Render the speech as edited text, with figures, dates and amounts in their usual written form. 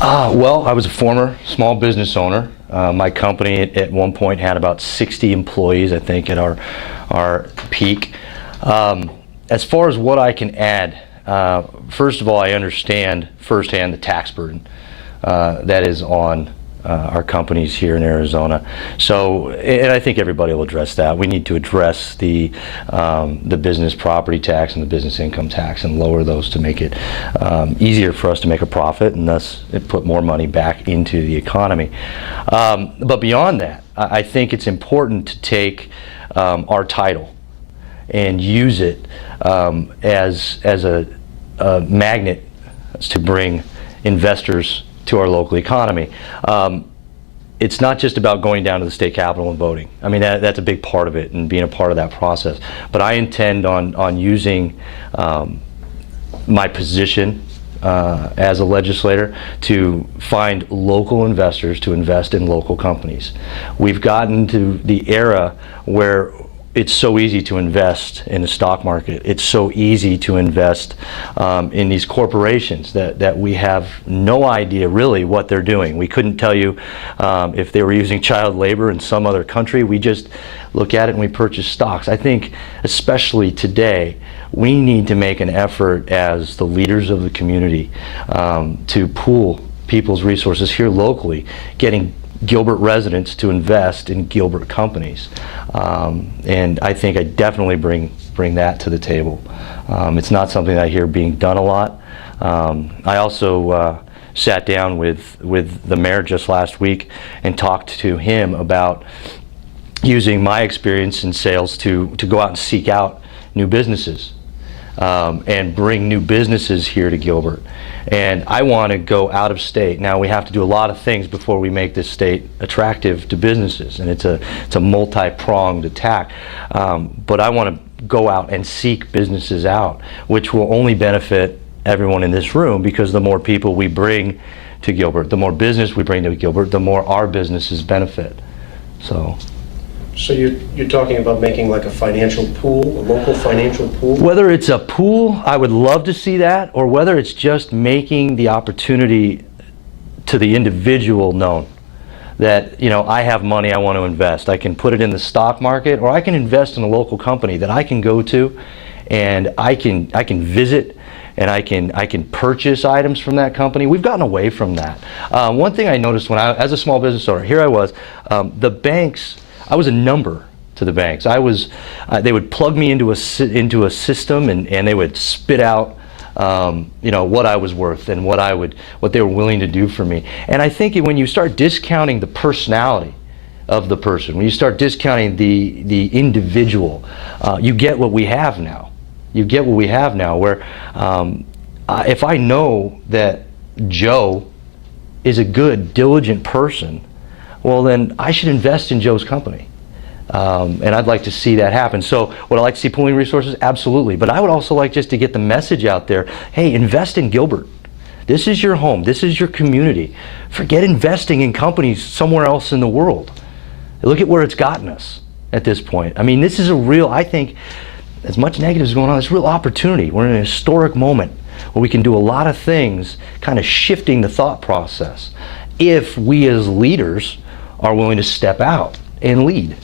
Well, I was a former small business owner. My company at one point had about 60 employees, I think, at our peak. As far as what I can add, first of all, I understand firsthand the tax burden that is on our companies here in Arizona. So, and I think everybody will address that. We need to address the business property tax and the business income tax and lower those to make it easier for us to make a profit, and thus it put more money back into the economy. But beyond that, I think it's important to take our title and use it as a magnet to bring investors to our local economy. It's not just about going down to the state capitol and voting. I mean, that's a big part of it and being a part of that process. But I intend on using my position as a legislator to find local investors to invest in local companies. We've gotten to the era where it's so easy to invest in the stock market. It's so easy to invest in these corporations that we have no idea really what they're doing. We couldn't tell you if they were using child labor in some other country. We just look at it and we purchase stocks. I think especially today, we need to make an effort as the leaders of the community to pool people's resources here locally, getting Gilbert residents to invest in Gilbert companies. And I think I definitely bring that to the table. It's not something that I hear being done a lot. I also sat down with the mayor just last week and talked to him about using my experience in sales to go out and seek out new businesses and bring new businesses here to Gilbert. And I want to go out of state. Now, we have to do a lot of things before we make this state attractive to businesses, and it's a multi-pronged attack. But I want to go out and seek businesses out, which will only benefit everyone in this room, because the more people we bring to Gilbert, the more business we bring to Gilbert, the more our businesses benefit. So you're talking about making like a financial pool, a local financial pool? Whether it's a pool, I would love to see that, or whether it's just making the opportunity to the individual known that, you know, I have money I want to invest. I can put it in the stock market, or I can invest in a local company that I can go to and I can visit, and I can purchase items from that company. We've gotten away from that. One thing I noticed when as a small business owner, here I was, the banks, I was a number to the banks. They would plug me into a system, and they would spit out, you know, what I was worth and what they were willing to do for me. And I think when you start discounting the personality of the person, when you start discounting the individual, you get what we have now. You get what we have now, where if I know that Joe is a good, diligent person, well, then I should invest in Joe's company. And I'd like to see that happen. So would I like to see pooling resources? Absolutely. But I would also like just to get the message out there, hey, invest in Gilbert. This is your home. This is your community. Forget investing in companies somewhere else in the world. Look at where it's gotten us at this point. I mean, this is a real, I think, as much negative is going on, it's a real opportunity. We're in a historic moment where we can do a lot of things, kind of shifting the thought process, if we as leaders are willing to step out and lead.